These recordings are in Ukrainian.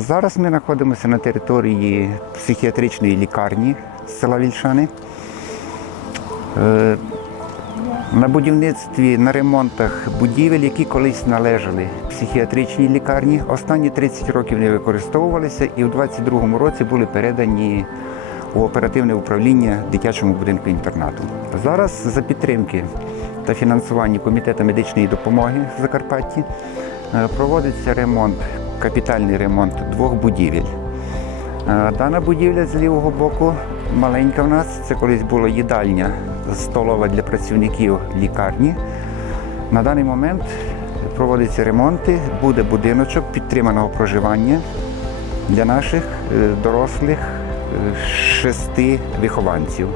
Зараз ми знаходимося на території психіатричної лікарні села Вільшани. Е, На будівництві, на ремонтах будівель, які колись належали психіатричній лікарні, останні 30 років не використовувалися і в 22-му році були передані у оперативне управління дитячому будинку інтернату. Зараз за підтримки та фінансування Комітету медичної допомоги в Закарпатті е, проводиться ремонт, капітальний ремонт двох будівель. Е, Дана будівля з лівого боку маленька в нас. Це колись була їдальня столова для працівників лікарні. На даний момент проводяться ремонти, буде будиночок підтриманого проживання для наших е, дорослих е, шести вихованців.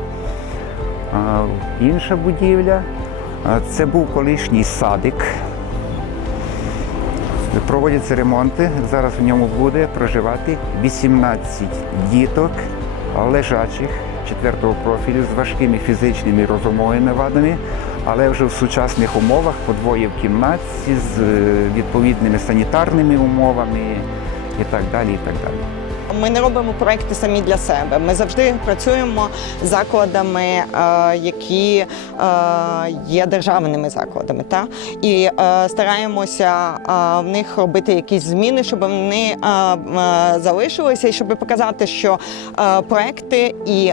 Інша будівля це був колишній садик. Проводяться ремонти. Зараз в ньому буде проживати 18 діток лежачих четвертого профілю з важкими фізичними розумовими вадами, але вже в сучасних умовах по двоє в кімнаті з е, відповідними санітарними умовами і так далі. І так далі. Ми не робимо проекти самі для себе. Ми завжди працюємо з закладами, е, які е, є державними закладами, та і е, стараємося в них робити якісь зміни, щоб вони залишилися, і щоб показати, що проекти і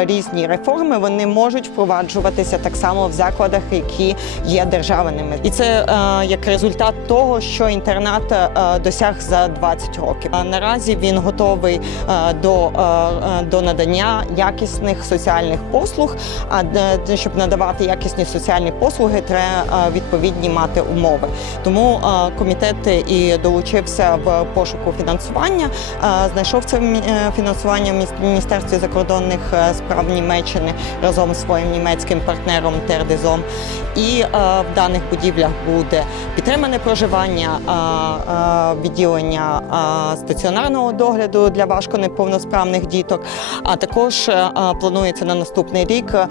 різні реформи вони можуть впроваджуватися так само в закладах, які є державними. І це як результат того, що інтернат досяг за 20 років. А Наразі він готовий е, до, е, е, до надання якісних соціальних послуг. А щоб надавати якісні соціальні послуги, треба відповідні мати умови. Тому комітет і долучився в пошуку фінансування. Знайшов це фінансування в Міністерстві закордонних справ Німеччини разом з своїм німецьким партнером Тердезом. І в даних будівлях буде підтримане проживання, відділення стаціонарного догляду для важко неповносправних діток. А також е, е, планується на наступний рік е,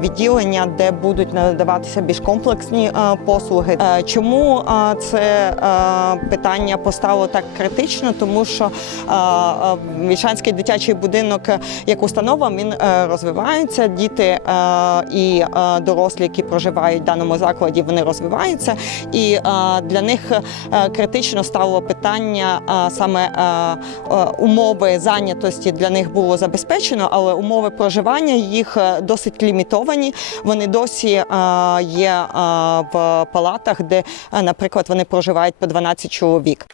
відділення, де будуть надаватися більш комплексні послуги. Чому це питання постало так критично? Тому що Вільшанський дитячий будинок як установа він розвивається. Діти і дорослі, які проживають в даному закладі, вони розвиваються. І для них критично стало питання саме умови зайнятості для них було забезпечено, але умови проживання їх е, досить лімітовані. Вони досі е, є е, в палатах, де, е, наприклад, вони проживають по 12 чоловік.